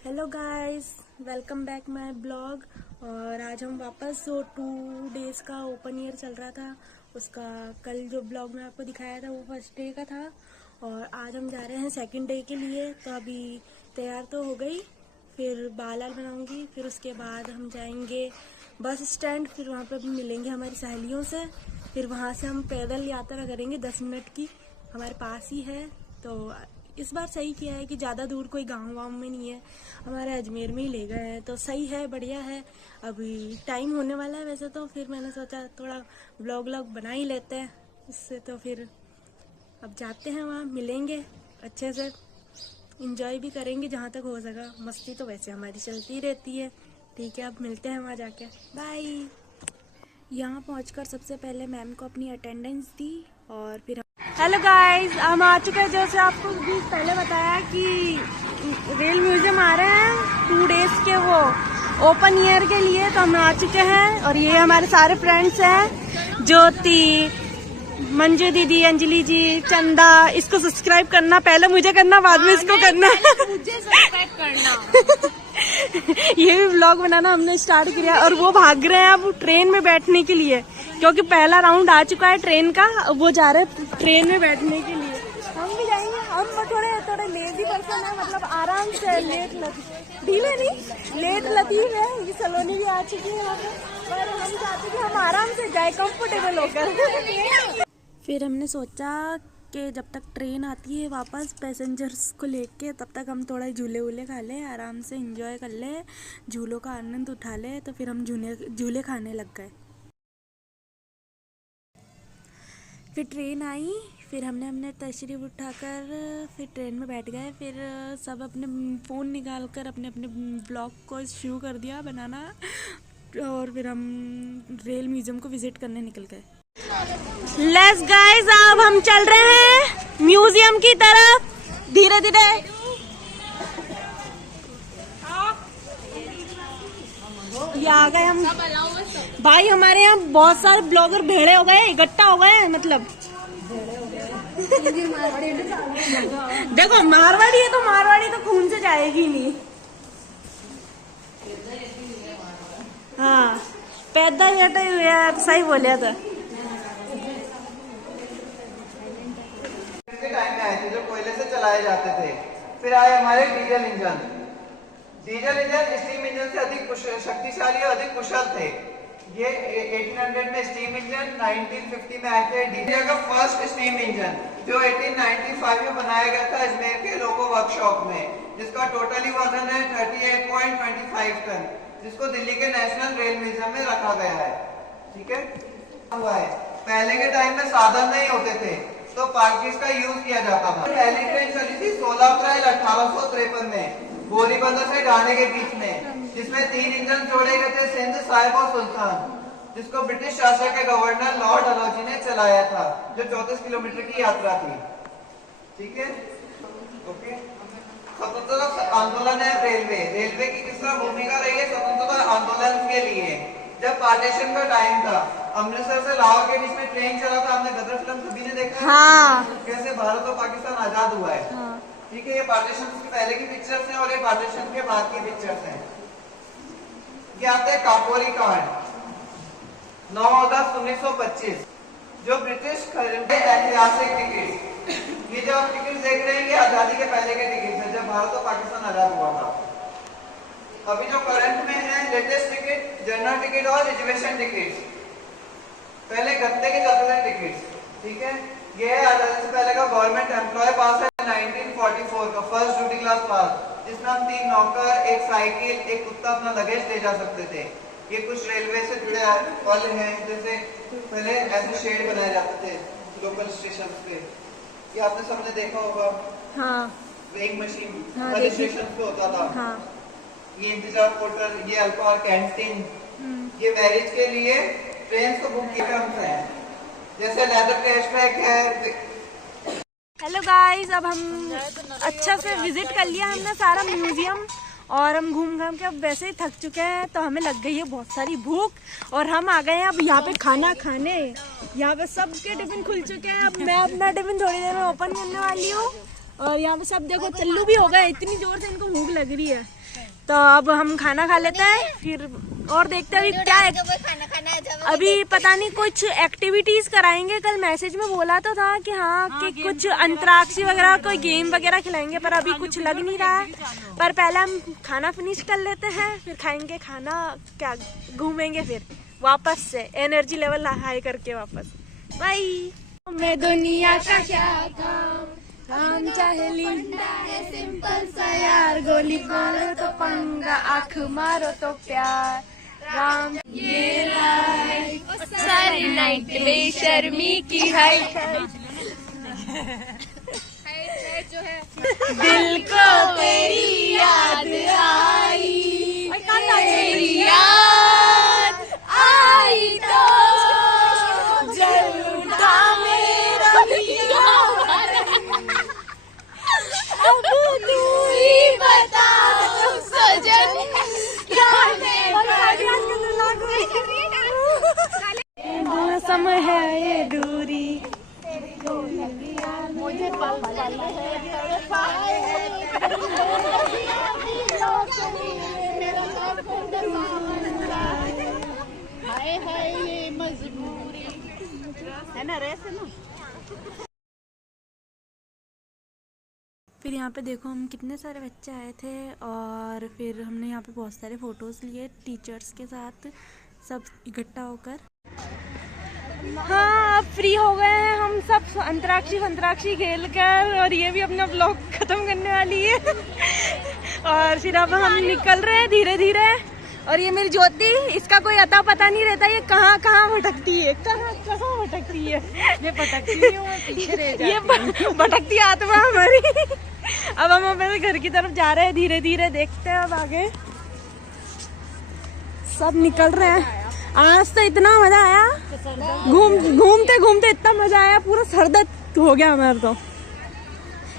Hello guys, welcome back my blog. और आज हम वापस 2 डेज का ओपन ईयर चल रहा था उसका, कल जो ब्लॉग में आपको दिखाया था वो फर्स्ट डे का था और आज हम जा रहे हैं सेकंड डे के लिए। तो अभी तैयार तो हो गई, फिर बाल बनाऊंगी, फिर उसके बाद हम जाएंगे बस स्टैंड, फिर वहाँ पे मिलेंगे हमारी सहेलियों से, फिर वहाँ से हम पैदल यात्रा करेंगे 10 मिनट की, हमारे पास ही है। तो इस बार सही किया है कि ज़्यादा दूर कोई गांव वाँव में नहीं है, हमारे अजमेर में ही ले गए हैं, तो सही है, बढ़िया है। अभी टाइम होने वाला है वैसे तो, फिर मैंने सोचा थोड़ा व्लॉग बना ही लेते हैं इससे। तो फिर अब जाते हैं, वहाँ मिलेंगे, अच्छे से इंजॉय भी करेंगे जहाँ तक हो सका। मस्ती तो वैसे हमारी चलती ही रहती है। ठीक है, अब मिलते हैं वहाँ जाके, बाय। यहाँ पहुँचकर सबसे पहले मैम को अपनी अटेंडेंस दी और फिर हेलो गाइस, हम आ चुके हैं, जैसे आपको भी पहले बताया कि रेल म्यूजियम आ रहे हैं 2 डेज के वो ओपन ईयर के लिए। तो हम आ चुके हैं और ये हमारे सारे फ्रेंड्स हैं, ज्योति, मंजू दीदी, अंजलि जी, चंदा। इसको सब्सक्राइब करना, पहले मुझे करना, बाद में इसको करना, मुझे सब्सक्राइब करना। ये भी व्लॉग बनाना हमने स्टार्ट किया और वो भाग रहे हैं अब ट्रेन में बैठने के लिए, क्योंकि पहला राउंड आ चुका है ट्रेन का, वो जा रहे हैं ट्रेन में बैठने के लिए। हम भी जाएंगे, हम थोड़े लेजी पर्सन है, मतलब आराम से लेट ढीले नहीं, लेट लतीफ है। ये सलोनी भी आ चुकी है वहाँ पर हम चाहते हैं कि हम आराम से जाए कंफर्टेबल होकर। फिर हमने सोचा कि जब तक ट्रेन आती है वापस पैसेंजर्स को लेके, तब तक हम थोड़ा झूले वूले खा ले, आराम से एंजॉय कर ले, झूलों का आनंद उठा ले। तो फिर हम झूले खाने लग गए। फिर ट्रेन आई, फिर हमने अपने तशरीफ उठाकर फिर ट्रेन में बैठ गए। फिर सब अपने फ़ोन निकाल कर अपने अपने ब्लॉग को शुरू कर दिया बनाना और फिर हम रेल म्यूजियम को विजिट करने निकल गए। लेट्स गाइस, अब हम चल रहे हैं म्यूजियम की तरफ धीरे धीरे। ये आ गए हम भाई, हमारे यहाँ बहुत सारे ब्लॉगर भेड़े हो गए, इकट्ठा हो गए, मतलब देखो मारवाड़ी है तो मारवाड़ी तो खून से जाएगी नहीं। हाँ, पैदा ही हुआ, सही बोलिया था। टाइम में आए थे जो कोयले से चलाए जाते थे। फिर आए हमारे diesel engine. Diesel engine steam engine से अधिक शक्तिशाली और अधिक कुशल थे। ये 1800 में स्टीम इंजन, 1950 में आए थे डीजल का फर्स्ट स्टीम इंजन, जो 1895 में बनाया गया था अजमेर के लोको वर्कशॉप में, जिसका टोटली वजन है 38.25 टन, जिसको दिल्ली के नेशनल रेल म्यूजियम में रखा गया है। ठीक है, हुआ है। पहले के टाइम में साधन नहीं होते थे तो पार्किस का यूज किया जाता था। पहली ट्रेन चली थी 16 अप्रैल 1853 में बोरीबंदर से ढाणे के बीच में, जिसमें 3 इंजन जोड़े गए थे, सिंध, साहिब और सुल्तान, जिसको ब्रिटिश शासक के गवर्नर लॉर्ड डलहौजी ने चलाया था, जो 34 किलोमीटर की यात्रा थी। ठीक है, ओके। स्वतंत्रता आंदोलन है रेलवे की किस तरह भूमिका रही है स्वतंत्रता आंदोलन के लिए। जब पार्टीशन का टाइम था, अमृतसर से लाहौर के बीच में ट्रेन चला था, हमने गदर फिल्म सभी ने देखा है। हाँ। कैसे भारत और पाकिस्तान आजाद हुआ है। हाँ। ठीक है, ये पार्टीशन से पहले की पिक्चर्स हैं और ये पार्टीशन के बाद की पिक्चर्स हैं। ये आते हैं काकोरी कांड 9 अगस्त 1925, जो ब्रिटिश खरीदे ऐतिहासिक टिकट। ये जो आप टिकट देख रहे हैं ये आजादी के पहले के टिकट है, जब भारत और पाकिस्तान आजाद हुआ था। अभी जो करंट में है लेटेस्ट टिकट, जनरल टिकट और रिजर्वेशन टिकट। पहले गत्ते के चलते थे टिकट। ठीक है, ये है आजादी से पहले का गवर्नमेंट एम्प्लॉय पास है 1944 का, फर्स्ट ड्यूटी क्लास पास, जिसमें हम 3 नौकर, एक साइकिल, एक कुत्ता अपना लगेज ले जा सकते थे। ये कुछ रेलवे से जुड़े पल हैं, जैसे पहले ऐसे शेड बनाए जाते थे लोकल स्टेशन पे, ये आपने सबने देखा होगा। हाँ, वेइंग मशीन हर स्टेशन पे होता था। हाँ। ये इंतजार पोर्टल, ये अल्पाहार कैंटीन, ये मैरिज के लिए ट्रेन को बुक किया है, जैसे लेदर कैशबैक है। हेलो गाइस, अब हम अच्छा से विजिट कर लिया हमने सारा म्यूजियम और हम घूम घाम के अब वैसे ही थक चुके हैं, तो हमें लग गई है बहुत सारी भूख और हम आ गए हैं अब यहाँ पे खाना खाने। यहाँ पे सबके टिफिन खुल चुके हैं, अब मैं अपना टिफिन थोड़ी देर में ओपन करने वाली हूँ और यहाँ पे सब देखो चल्लू भी हो गए, इतनी जोर से इनको भूख लग रही है। तो अब हम खाना खा लेते हैं फिर और देखते हैं अभी क्या है। खाना खाना है जब अभी पता नहीं कुछ एक्टिविटीज कराएंगे, कल मैसेज में बोला तो था कि हाँ कि कुछ अंतराक्षी वगैरह कोई गेम वगैरह खिलाएंगे, पर अभी कुछ लग नहीं रहा है। पर पहले हम खाना फिनिश कर लेते हैं, फिर खाएंगे खाना, क्या घूमेंगे फिर वापस से एनर्जी लेवल हाई करके वापस। बाय। मैं दुनिया का क्या काम चाहे सिंपल सा यार, गोली मारो तो पंगा, आँख मारो तो प्यार, राम ये लाइफ सारी नाइट बेशर्मी की हाइट जो है दिल को तेरी याद आई, तेरी याद आई तो जल उठा मेरा अब तू ही बता सजन क्या मौसम है ये दूरी, मुझे है ना रेस ना। फिर यहाँ पे देखो हम कितने सारे बच्चे आए थे और फिर हमने यहाँ पे बहुत सारे फोटोज लिए टीचर्स के साथ सब इकट्ठा होकर। हाँ अब फ्री हो गए हैं हम सब अंतराक्षी खेल कर, और ये भी अपना ब्लॉग खत्म करने वाली है और फिर अब हम निकल रहे हैं धीरे धीरे। और ये मेरी ज्योति, इसका कोई अता पता नहीं रहता, ये कहाँ कहाँ भटकती है, कहाँ कहाँ भटकती है, ये भटकती है, ये भटकती आत्मा हमारी। अब हम अपने घर की तरफ जा रहे हैं धीरे धीरे, देखते हैं अब आगे। सब निकल रहे हैं। आज तो इतना मजा आया, घूमते घूमते इतना मजा आया, पूरा सर दर्द हो गया हमारा तो।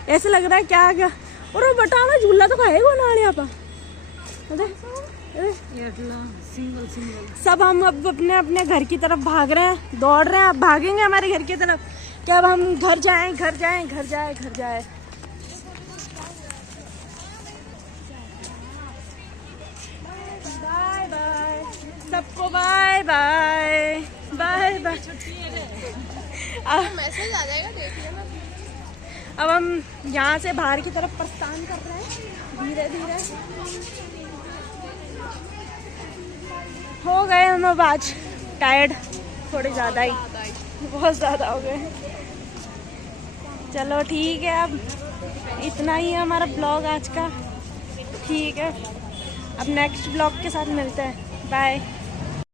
ऐसे लग रहा है क्या क्या, और वो बटाना झूला तो खाएगा ना यहाँ पर। सब हम अब अपने अपने घर की तरफ भाग रहे हैं, दौड़ रहे हैं। अब भागेंगे हमारे घर की तरफ कि अब हम घर जाएं, घर जाएं, घर जाएं, घर जाएं। बाय बाय सबको, bye bye bye bye. Message आ जाएगा, देख लेना। अब हम यहाँ से बाहर की तरफ प्रस्थान कर रहे हैं धीरे धीरे। हो गए हम अब आज टायर्ड, थोड़े ज़्यादा ही, बहुत ज़्यादा हो गए। चलो ठीक है, अब इतना ही है हमारा ब्लॉग आज का। ठीक है, अब नेक्स्ट ब्लॉग के साथ मिलते हैं। बाय।